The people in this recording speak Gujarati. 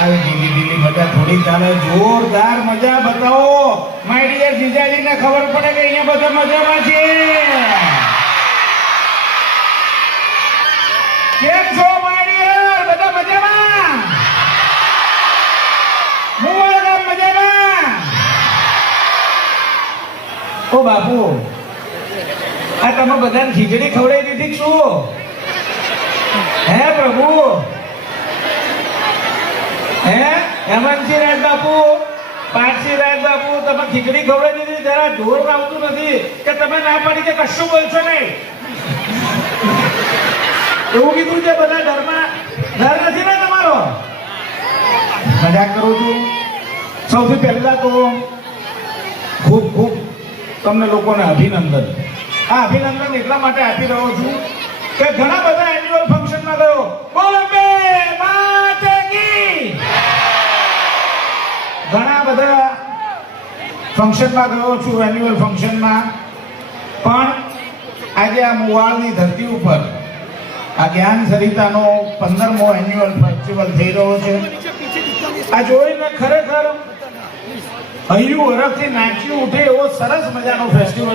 આવી ઢીલી ઢીલી મજા થોડી ચાલે. જોરદાર મજા, બતાવો. માય ડિયર જીજાજીને ખબર પડે કે અહીંયા બધા મજામાં છે. કેમ છો માય ડિયર? બધા મજામાં? ગામ મજામાં? ઓ બાપુ, આ તમે બધાને ખીચડી ખવડાવી દીધી શું? હે પ્રભુ? હે? હેમંતજી રાજ બાપુ બાપુ, તમે ખીચડી ખવડાવી દીધી, જરા ઢોર આવતું નથી. કે તમે ના પાડી કે કશું બોલશો એવું કીધું છે બધા ઘરમાં? ડર નથી ને તમારો? મજાક કરું છું. સૌથી પહેલા તો ખૂબ ખૂબ તમને લોકોને અભિનંદન. આ અભિનંદન એટલા માટે આપી રહ્યો છું કે ઘણા બધા એન્યુઅલ ફંક્શનમાં ગયો બોમ્બે માતે કી ઘણા બધા ફંક્શનમાં ગયો છું એન્યુઅલ ફંક્શનમાં. પણ આજે આ મુવાળની ધરતી ઉપર આ જ્ઞાન સરિતાનો પંદરમો એન્યુઅલ ફેસ્ટિવલ થઈ રહ્યો છે. આ જોઈને ખરેખર અહીંયું હરખથી નાચ્યું ઉઠે એવો સરસ મજાનો ફેસ્ટિવલ